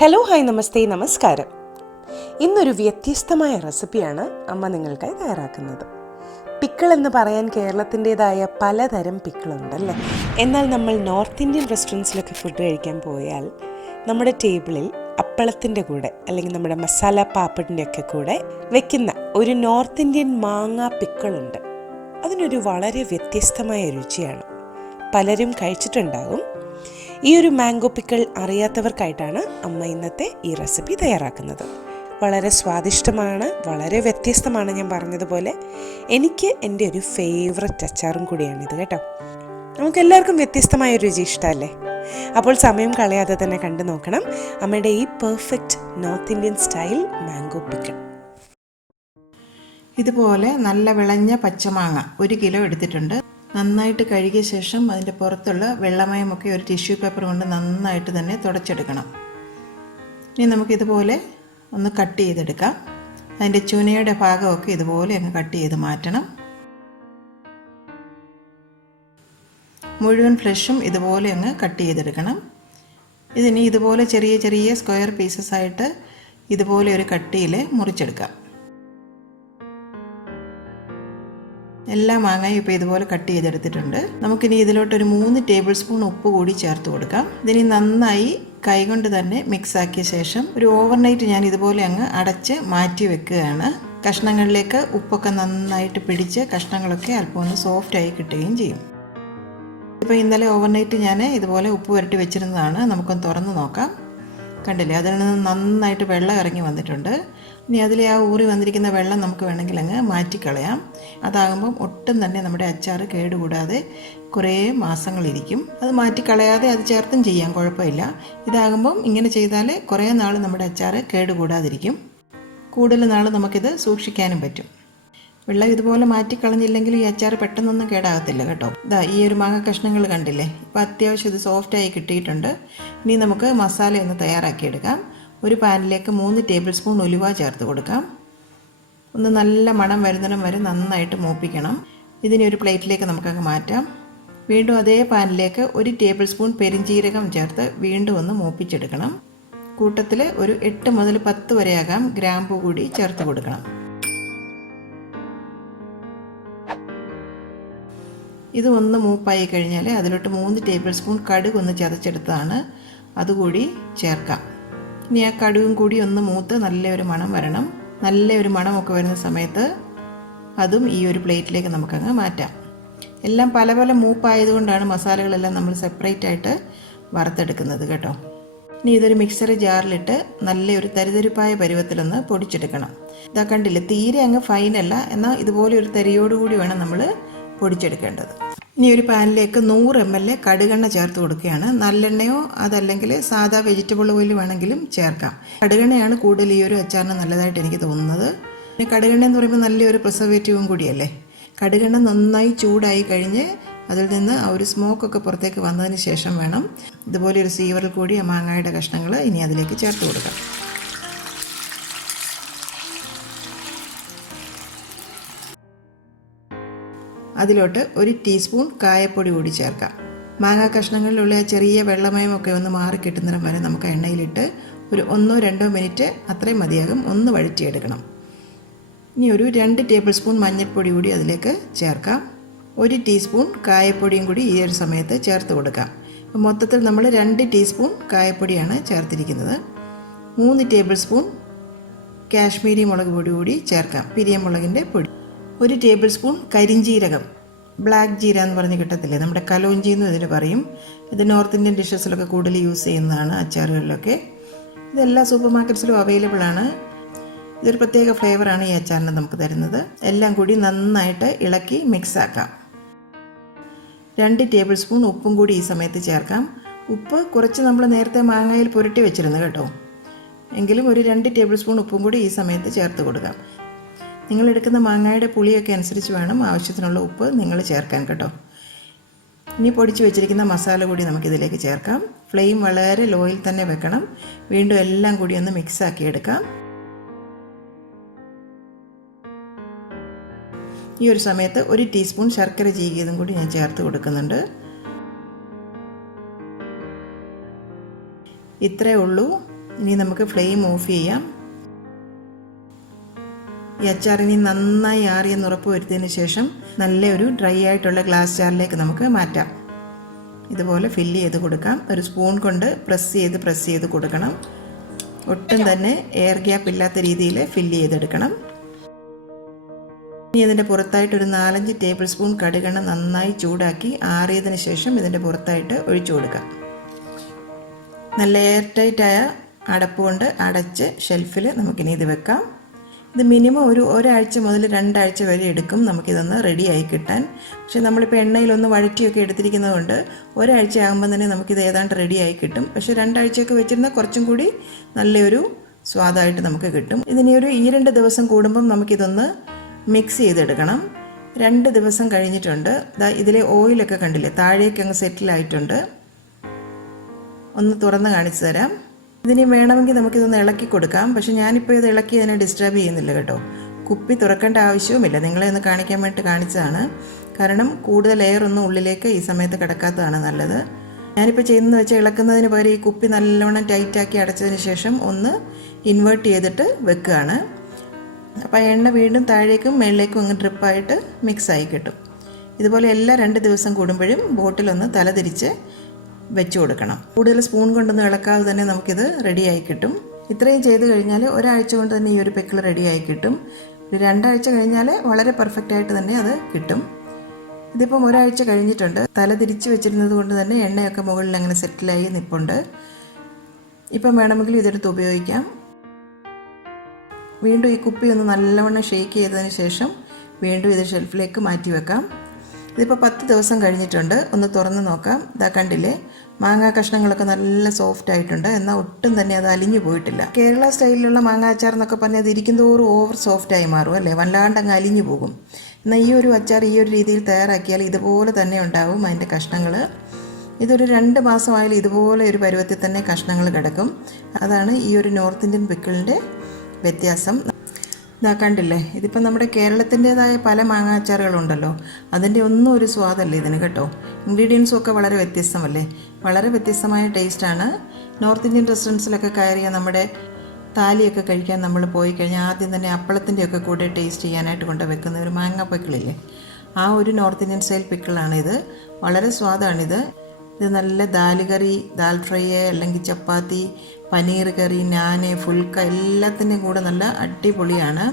Hello hi നമസ്തേ നമസ്കാരം. ഇന്നൊരു വ്യത്യസ്തമായ റെസിപ്പിയാണ് അമ്മ നിങ്ങൾക്കായി തയ്യാറാക്കുന്നത്. പിക്കിൾ എന്ന് പറയാൻ കേരളത്തിൻ്റെതായ പലതരം പിക്കിളുണ്ടല്ലേ. എന്നാൽ നമ്മൾ നോർത്ത് ഇന്ത്യൻ റെസ്റ്റോറൻറ്റ്സിലൊക്കെ ഫുഡ് കഴിക്കാൻ പോയാൽ നമ്മുടെ ടേബിളിൽ അപ്പളത്തിൻ്റെ കൂടെ അല്ലെങ്കിൽ നമ്മുടെ മസാല പാപ്പടിൻ്റെ ഒക്കെ കൂടെ വെക്കുന്ന ഒരു നോർത്ത് ഇന്ത്യൻ മാങ്ങ പിക്കിളുണ്ട്. അതിനൊരു വളരെ വ്യത്യസ്തമായ രുചിയാണ്. പലരും കഴിച്ചിട്ടുണ്ടാകും. ഈ ഒരു മാംഗോ പിക്കിൾ അറിയാത്തവർക്കായിട്ടാണ് അമ്മ ഇന്നത്തെ ഈ റെസിപ്പി തയ്യാറാക്കുന്നത്. വളരെ സ്വാദിഷ്ടമാണ്, വളരെ വ്യത്യസ്തമാണ്. ഞാൻ പറഞ്ഞതുപോലെ എനിക്ക് എൻ്റെ ഒരു ഫേവററ്റ് അച്ചാറും കൂടിയാണിത് കേട്ടോ. നമുക്കെല്ലാവർക്കും വ്യത്യസ്തമായ രുചി ഇഷ്ടമല്ലേ? അപ്പോൾ സമയം കളയാതെ തന്നെ കണ്ടു നോക്കണം അമ്മയുടെ ഈ perfect north Indian style mango pickle. ഇതുപോലെ നല്ല വിളഞ്ഞ പച്ചമാങ്ങ 1 കിലോ എടുത്തിട്ടുണ്ട്. നന്നായിട്ട് കഴുകിയ ശേഷം അതിൻ്റെ പുറത്തുള്ള വെള്ളമയമൊക്കെ ഒരു ടിഷ്യൂ പേപ്പർ കൊണ്ട് നന്നായിട്ട് തന്നെ തുടച്ചെടുക്കണം. ഇനി നമുക്കിതുപോലെ ഒന്ന് കട്ട് ചെയ്തെടുക്കാം. അതിൻ്റെ ചുനയുടെ ഭാഗമൊക്കെ ഇതുപോലെ അങ്ങ് കട്ട് ചെയ്ത് മാറ്റണം. മുഴുവൻ ഫ്ലഷും ഇതുപോലെ അങ്ങ് കട്ട് ചെയ്തെടുക്കണം. ഇതിനി ഇതുപോലെ ചെറിയ ചെറിയ സ്ക്വയർ പീസസ് ആയിട്ട് ഇതുപോലെ ഒരു കട്ടിയിൽ മുറിച്ചെടുക്കാം. എല്ലാ മാങ്ങയും ഇപ്പോൾ ഇതുപോലെ കട്ട് ചെയ്തെടുത്തിട്ടുണ്ട്. നമുക്കിനി ഇതിലോട്ടൊരു 3 ടേബിൾ സ്പൂൺ ഉപ്പ് കൂടി ചേർത്ത് കൊടുക്കാം. ഇതിനി നന്നായി കൈകൊണ്ട് തന്നെ മിക്സ് ആക്കിയ ശേഷം ഒരു ഓവർനൈറ്റ് ഞാൻ ഇതുപോലെ അങ്ങ് അടച്ച് മാറ്റി വെക്കുകയാണ്. കഷ്ണങ്ങളിലേക്ക് ഉപ്പൊക്കെ നന്നായിട്ട് പിടിച്ച് കഷ്ണങ്ങളൊക്കെ അല്പം ഒന്ന് സോഫ്റ്റായി കിട്ടുകയും ചെയ്യും. ഇപ്പോൾ ഇന്നലെ ഓവർനൈറ്റ് ഞാൻ ഇതുപോലെ ഉപ്പ് പുരട്ടി വെച്ചിരുന്നതാണ്. നമുക്കൊന്ന് തുറന്ന് നോക്കാം. കണ്ടില്ലേ, അതിൽ നിന്ന് നന്നായിട്ട് വെള്ളം ഇറങ്ങി വന്നിട്ടുണ്ട്. ഇനി അതിലെ ആ ഊറി വന്നിരിക്കുന്ന വെള്ളം നമുക്ക് വേണമെങ്കിൽ അങ്ങ് മാറ്റിക്കളയാം. അതാകുമ്പം ഒട്ടും തന്നെ നമ്മുടെ അച്ചാർ കേടുകൂടാതെ കുറേ മാസങ്ങളിരിക്കും. അത് മാറ്റിക്കളയാതെ അത് ചേർത്തും ചെയ്യാം, കുഴപ്പമില്ല. ഇതാകുമ്പം ഇങ്ങനെ ചെയ്താൽ കുറേ നാൾ നമ്മുടെ അച്ചാർ കേടുകൂടാതിരിക്കും. കൂടുതൽ നാൾ നമുക്കിത് സൂക്ഷിക്കാനും പറ്റും. വെള്ളം ഇതുപോലെ മാറ്റിക്കളഞ്ഞില്ലെങ്കിൽ ഈ അച്ചാർ പെട്ടെന്നൊന്നും കേടാകത്തില്ല കേട്ടോ. ഈ ഒരു മാങ്ങ കഷ്ണങ്ങൾ കണ്ടില്ലേ, ഇപ്പോൾ അത്യാവശ്യം ഇത് സോഫ്റ്റായി കിട്ടിയിട്ടുണ്ട്. ഇനി നമുക്ക് മസാല ഒന്ന് തയ്യാറാക്കിയെടുക്കാം. ഒരു പാനിലേക്ക് 3 ടേബിൾ സ്പൂൺ ഉലുവ ചേർത്ത് കൊടുക്കാം. ഒന്ന് നല്ല മണം വരുന്നിടം വരെ നന്നായിട്ട് മൂപ്പിക്കണം. ഇതിനെ ഒരു പ്ലേറ്റിലേക്ക് നമുക്കങ്ങ് മാറ്റാം. വീണ്ടും അതേ പാനിലേക്ക് 1 ടേബിൾ സ്പൂൺ പെരിഞ്ജീരകം ചേർത്ത് വീണ്ടും ഒന്ന് മൂപ്പിച്ചെടുക്കണം. കൂട്ടത്തിൽ ഒരു 8 മുതൽ 10 വരെയാകാം ഗ്രാമ്പൂ കൂടി ചേർത്ത് കൊടുക്കണം. ഇത് ഒന്ന് മൂപ്പായി കഴിഞ്ഞാൽ അതിലോട്ട് 3 ടേബിൾ സ്പൂൺ കടുക് ഒന്ന് ചതച്ചെടുത്തതാണ്, അതുകൂടി ചേർക്കാം. ഇനി ആ കടുകും കൂടി ഒന്ന് മൂത്ത് നല്ലൊരു മണം വരണം. നല്ലൊരു മണമൊക്കെ വരുന്ന സമയത്ത് അതും ഈ ഒരു പ്ലേറ്റിലേക്ക് നമുക്കങ്ങ് മാറ്റാം. എല്ലാം പല പല മൂപ്പായതുകൊണ്ടാണ് മസാലകളെല്ലാം നമ്മൾ സെപ്പറേറ്റ് ആയിട്ട് വറുത്തെടുക്കുന്നത് കേട്ടോ. ഇനി ഇതൊരു മിക്സർ ജാറിലിട്ട് നല്ലൊരു തരിതരിപ്പായ പരുവത്തിലൊന്ന് പൊടിച്ചെടുക്കണം. ഇതാ കണ്ടില്ലേ, തീരെ അങ്ങ് ഫൈനല്ല, എന്നാൽ ഇതുപോലെ ഒരു തരിയോടുകൂടി വേണം നമ്മൾ പൊടിച്ചെടുക്കേണ്ടത്. ഇനി ഒരു പാനിലേക്ക് 100 ml കടുകെണ്ണ ചേർത്ത് കൊടുക്കുകയാണ്. നല്ലെണ്ണയോ അതല്ലെങ്കിൽ സാധാ വെജിറ്റബിൾ ഓയിൽ വേണമെങ്കിലും ചേർക്കാം. കടുകെണ്ണയാണ് കൂടുതൽ ഈ ഒരു അച്ചാറിന് നല്ലതായിട്ട് എനിക്ക് തോന്നുന്നത്. പിന്നെ കടുകെണ്ണ എന്ന് പറയുമ്പോൾ നല്ലൊരു പ്രിസർവേറ്റീവും കൂടിയല്ലേ. കടുകെണ്ണ നന്നായി ചൂടായി കഴിഞ്ഞ് അതിൽ നിന്ന് ആ ഒരു സ്മോക്കൊക്കെ പുറത്തേക്ക് വന്നതിന് ശേഷം വേണം ഇതുപോലെ ഒരു സീവറിൽ കൂടി ആ മാങ്ങയുടെ കഷ്ണങ്ങൾ ഇനി അതിലേക്ക് ചേർത്ത് കൊടുക്കാം. അതിലോട്ട് 1 ടീസ്പൂൺ കായപ്പൊടി കൂടി ചേർക്കാം. മാങ്ങാ കഷ്ണങ്ങളിലുള്ള ചെറിയ വെള്ളമയമൊക്കെ ഒന്ന് മാറി കിട്ടുന്നിടം വരെ നമുക്ക് എണ്ണയിലിട്ട് ഒരു 1-2 മിനിറ്റ് അത്രയും മതിയാകും ഒന്ന് വഴറ്റിയെടുക്കണം. ഇനി ഒരു 2 ടേബിൾ സ്പൂൺ മഞ്ഞൾപ്പൊടി കൂടി അതിലേക്ക് ചേർക്കാം. 1 ടീസ്പൂൺ കായപ്പൊടിയും കൂടി ഈ ഒരു സമയത്ത് ചേർത്ത് കൊടുക്കാം. മൊത്തത്തിൽ നമ്മൾ 2 ടീസ്പൂൺ കായപ്പൊടിയാണ് ചേർത്തിരിക്കുന്നത്. 3 ടേബിൾ സ്പൂൺ കാശ്മീരി മുളക് പൊടി കൂടി ചേർക്കാം, പിരിയമുളകിൻ്റെ പൊടി. 1 ടേബിൾ സ്പൂൺ കരിഞ്ജീരകം, ബ്ലാക്ക് ജീര എന്ന് പറഞ്ഞ് കിട്ടത്തില്ലേ, നമ്മുടെ കലോഞ്ചി എന്ന് ഇതിന് പറയും. ഇത് നോർത്ത് ഇന്ത്യൻ ഡിഷസിലൊക്കെ കൂടുതൽ യൂസ് ചെയ്യുന്നതാണ്, അച്ചാറുകളിലൊക്കെ. ഇതെല്ലാ സൂപ്പർ മാർക്കറ്റ്സിലും അവൈലബിൾ ആണ്. ഇതൊരു പ്രത്യേക ഫ്ലേവറാണ് ഈ അച്ചാറിന് നമുക്ക് തരുന്നത്. എല്ലാം കൂടി നന്നായിട്ട് ഇളക്കി മിക്സ് ആക്കാം. 2 ടേബിൾ സ്പൂൺ ഉപ്പും കൂടി ഈ സമയത്ത് ചേർക്കാം. ഉപ്പ് കുറച്ച് നമ്മൾ നേരത്തെ മാങ്ങയിൽ പുരട്ടി വെച്ചിരുന്നു കേട്ടോ, എങ്കിലും ഒരു 2 ടേബിൾ സ്പൂൺ ഉപ്പും കൂടി ഈ സമയത്ത് ചേർത്ത് കൊടുക്കാം. നിങ്ങൾ എടുക്കുന്ന മാങ്ങയുടെ പുളിയൊക്കെ അനുസരിച്ച് വേണം ആവശ്യത്തിനുള്ള ഉപ്പ് നിങ്ങൾ ചേർക്കാൻ കേട്ടോ. ഇനി പൊടിച്ച് വെച്ചിരിക്കുന്ന മസാല കൂടി നമുക്കിതിലേക്ക് ചേർക്കാം. ഫ്ലെയിം വളരെ ലോയിൽ തന്നെ വെക്കണം. വീണ്ടും എല്ലാം കൂടി ഒന്ന് മിക്സ് ആക്കി എടുക്കാം. ഈ ഒരു സമയത്ത് 1 ടീസ്പൂൺ ശർക്കര ചീകിയതും കൂടി ഞാൻ ചേർത്ത് കൊടുക്കുന്നുണ്ട്. ഇത്രയേ ഉള്ളൂ. ഇനി നമുക്ക് ഫ്ലെയിം ഓഫ് ചെയ്യാം. ഈ അച്ചാറിനി നന്നായി ആറിയെന്ന് ഉറപ്പ് വരുത്തിയതിന് ശേഷം നല്ലൊരു ഡ്രൈ ആയിട്ടുള്ള ഗ്ലാസ് ജാറിലേക്ക് നമുക്ക് മാറ്റാം. ഇതുപോലെ ഫില്ല് ചെയ്ത് കൊടുക്കാം. ഒരു സ്പൂൺ കൊണ്ട് പ്രസ് ചെയ്ത് കൊടുക്കണം. ഒട്ടും തന്നെ എയർ ഗ്യാപ്പ് ഇല്ലാത്ത രീതിയിൽ ഫില്ല് ചെയ്തെടുക്കണം. ഇനി ഇതിൻ്റെ പുറത്തായിട്ട് ഒരു 4-5 ടേബിൾ സ്പൂൺ കടുകെണ്ണ നന്നായി ചൂടാക്കി ആറിയതിന് ശേഷം ഇതിൻ്റെ പുറത്തായിട്ട് ഒഴിച്ചു കൊടുക്കാം. നല്ല എയർ ടൈറ്റായ അടപ്പ് കൊണ്ട് അടച്ച് ഷെൽഫിൽ നമുക്കിനി ഇത് വെക്കാം. ഇത് മിനിമം ഒരാഴ്ച മുതൽ 2 ആഴ്ച വരെ എടുക്കും നമുക്കിതൊന്ന് റെഡിയായി കിട്ടാൻ. പക്ഷേ നമ്മളിപ്പോൾ എണ്ണയിലൊന്ന് വഴറ്റിയൊക്കെ എടുത്തിരിക്കുന്നത് കൊണ്ട് ഒരാഴ്ച ആകുമ്പോൾ തന്നെ നമുക്കിത് ഏതാണ്ട് റെഡിയായി കിട്ടും. പക്ഷേ 2 ആഴ്ചയൊക്കെ വെച്ചിരുന്നാൽ കുറച്ചും കൂടി നല്ലൊരു സ്വാദായിട്ട് നമുക്ക് കിട്ടും. ഇതിനി ഒരു 2 ദിവസം കൂടുമ്പം നമുക്കിതൊന്ന് മിക്സ് ചെയ്തെടുക്കണം. 2 ദിവസം കഴിഞ്ഞിട്ടുണ്ട്. ഇതിലെ ഓയിലൊക്കെ കണ്ടില്ലേ, താഴേക്ക് അങ്ങ് സെറ്റിലായിട്ടുണ്ട്. ഒന്ന് തുറന്ന് കാണിച്ചു തരാം. ഇതിനി വേണമെങ്കിൽ നമുക്കിതൊന്ന് ഇളക്കി കൊടുക്കാം. പക്ഷെ ഞാനിപ്പോൾ ഇത് ഇളക്കി അതിനെ ഡിസ്റ്റർബ് ചെയ്യുന്നില്ല കേട്ടോ. കുപ്പി തുറക്കേണ്ട ആവശ്യവുമില്ല. നിങ്ങളെ ഒന്ന് കാണിക്കാൻ വേണ്ടി കാണിച്ചതാണ്. കാരണം കൂടുതൽ എയർ ഒന്നും ഉള്ളിലേക്ക് ഈ സമയത്ത് കിടക്കാത്തതാണ് നല്ലത്. ഞാനിപ്പോൾ ചെയ്യുന്നത് വെച്ചാൽ ഇളക്കുന്നതിന് പകരം ഈ കുപ്പി നല്ലവണ്ണം ടൈറ്റാക്കി അടച്ചതിന് ശേഷം ഒന്ന് ഇൻവേർട്ട് ചെയ്തിട്ട് വെക്കുകയാണ്. അപ്പോൾ എണ്ണ വീണ്ടും താഴേക്കും മേളിലേക്കും അങ്ങ് ഡ്രിപ്പായിട്ട് മിക്സായി കിട്ടും. ഇതുപോലെ എല്ലാ 2 ദിവസം കൂടുമ്പോഴും ബോട്ടിലൊന്ന് തലതിരിച്ച് വെച്ച് കൊടുക്കണം. കൂടുതൽ സ്പൂൺ കൊണ്ടൊന്നും ഇളക്കാതെ തന്നെ നമുക്കിത് റെഡിയായി കിട്ടും. ഇത്രയും ചെയ്ത് കഴിഞ്ഞാൽ ഒരാഴ്ച കൊണ്ട് തന്നെ ഈ ഒരു പിക്കിൾ റെഡിയായി കിട്ടും. ഒരു 2 ആഴ്ച കഴിഞ്ഞാൽ വളരെ പെർഫെക്റ്റായിട്ട് തന്നെ അത് കിട്ടും. ഇതിപ്പം ഒരാഴ്ച കഴിഞ്ഞിട്ടുണ്ട്. തല തിരിച്ച് വെച്ചിരുന്നത് കൊണ്ട് തന്നെ എണ്ണയൊക്കെ മുകളിൽ അങ്ങനെ സെറ്റിലായി നിൽപ്പുണ്ട്. ഇപ്പം വേണമെങ്കിൽ ഇതെടുത്ത് ഉപയോഗിക്കാം. വീണ്ടും ഈ കുപ്പി ഒന്ന് നല്ലവണ്ണം ഷേക്ക് ചെയ്തതിന് ശേഷം വീണ്ടും ഇത് ഷെൽഫിലേക്ക് മാറ്റി വെക്കാം. ഇതിപ്പോൾ 10 ദിവസം കഴിഞ്ഞിട്ടുണ്ട്. ഒന്ന് തുറന്ന് നോക്കാം. ഇതാ കണ്ടില്ലേ, മാങ്ങാ കഷ്ണങ്ങളൊക്കെ നല്ല സോഫ്റ്റ് ആയിട്ടുണ്ട്. എന്നാൽ ഒട്ടും തന്നെ അത് അലിഞ്ഞു പോയിട്ടില്ല. കേരള സ്റ്റൈലിലുള്ള മാങ്ങാ അച്ചാർ എന്നൊക്കെ പറഞ്ഞാൽ അത് ഇരിക്കും തോറും ഓവർ സോഫ്റ്റായി മാറും അല്ലേ, വല്ലാണ്ട് അങ്ങ് അലിഞ്ഞു പോകും. എന്നാൽ ഈ ഒരു അച്ചാർ ഈ ഒരു രീതിയിൽ തയ്യാറാക്കിയാൽ ഇതുപോലെ തന്നെ ഉണ്ടാവും അതിൻ്റെ കഷ്ണങ്ങൾ. ഇതൊരു 2 മാസമായാലും ഇതുപോലെ ഒരു പരുവത്തിൽ തന്നെ കഷ്ണങ്ങൾ കിടക്കും. അതാണ് ഈ ഒരു നോർത്ത് ഇന്ത്യൻ പിക്കിളിൻ്റെ വ്യത്യാസം. ഇതാ കണ്ടില്ലേ, ഇതിപ്പോൾ നമ്മുടെ കേരളത്തിൻ്റേതായ പല മാങ്ങാ അച്ചാറുകളുണ്ടല്ലോ, അതിൻ്റെ ഒന്നും ഒരു സ്വാദല്ല ഇതിന് കേട്ടോ. ഇൻഗ്രീഡിയൻസും ഒക്കെ വളരെ വ്യത്യസ്തമല്ലേ, വളരെ വ്യത്യസ്തമായ ടേസ്റ്റാണ്. നോർത്ത് ഇന്ത്യൻ റെസ്റ്റോറൻറ്റ്സിലൊക്കെ കയറിയ നമ്മുടെ താലിയൊക്കെ കഴിക്കാൻ നമ്മൾ പോയി കഴിഞ്ഞാൽ ആദ്യം തന്നെ അപ്പളത്തിൻ്റെയൊക്കെ കൂടെ ടേസ്റ്റ് ചെയ്യാനായിട്ട് കൊണ്ട് വെക്കുന്ന ഒരു മാങ്ങ പിക്കിളില്ലേ, ആ ഒരു നോർത്ത് ഇന്ത്യൻ സ്റ്റൈൽ പിക്കിളാണിത്. വളരെ സ്വാദാണിത്. ഇത് നല്ല ദാൽ കറി, ദാൽ ഫ്രൈ, അല്ലെങ്കിൽ ചപ്പാത്തി, പനീർ കറി, നാന്, ഫുൽക്ക എല്ലാത്തിൻ്റെയും കൂടെ നല്ല അടിപൊളിയാണ്.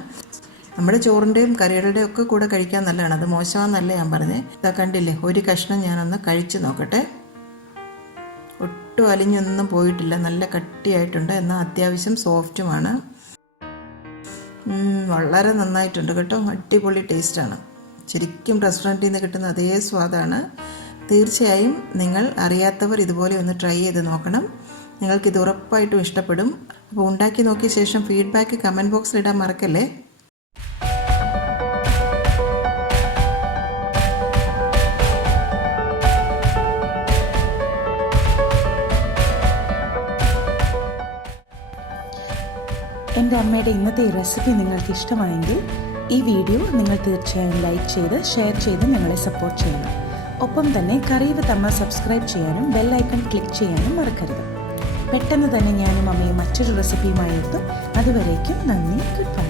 നമ്മുടെ ചോറിൻ്റെയും കറികളുടെയും ഒക്കെ കൂടെ കഴിക്കാൻ നല്ലതാണ്. അത് മോശമാണെന്നല്ല ഞാൻ പറഞ്ഞത്. ഇതാ കണ്ടില്ലേ, ഒരു കഷ്ണം ഞാനൊന്ന് കഴിച്ച് നോക്കട്ടെ. ഒട്ടും അലിഞ്ഞൊന്നും പോയിട്ടില്ല, നല്ല കട്ടിയായിട്ടുണ്ട്. എന്നാൽ അത്യാവശ്യം സോഫ്റ്റുമാണ്. വളരെ നന്നായിട്ടുണ്ട് കേട്ടോ. അടിപൊളി ടേസ്റ്റാണ്. ശരിക്കും റെസ്റ്റോറൻറ്റിൽ നിന്ന് കിട്ടുന്ന അതേ സ്വാദാണ്. തീർച്ചയായും നിങ്ങൾ അറിയാത്തവർ ഇതുപോലെ ഒന്ന് ട്രൈ ചെയ്ത് നോക്കണം. നിങ്ങൾക്കിത് ഉറപ്പായിട്ടും ഇഷ്ടപ്പെടും. അപ്പോൾ ഉണ്ടാക്കി നോക്കിയ ശേഷം ഫീഡ്ബാക്ക് കമൻറ്റ് ബോക്സിൽ ഇടാൻ മറക്കല്ലേ. എൻ്റെ അമ്മയുടെ ഇന്നത്തെ ഈ റെസിപ്പി നിങ്ങൾക്ക് ഇഷ്ടമായെങ്കിൽ ഈ വീഡിയോ നിങ്ങൾ തീർച്ചയായും ലൈക്ക് ചെയ്ത് ഷെയർ ചെയ്ത് ഞങ്ങളെ സപ്പോർട്ട് ചെയ്യണം. ഒപ്പം തന്നെ കറി വിത്ത് അമ്മ സബ്സ്ക്രൈബ് ചെയ്യാനും ബെൽ ഐക്കൺ ക്ലിക്ക് ചെയ്യാനും മറക്കരുത്. പെട്ടെന്ന് തന്നെ ഞാനും അമ്മയും മറ്റൊരു റെസിപ്പിയുമായി എത്തും. അതുവരേക്കും നന്ദി, ഗുഡ് ബൈ.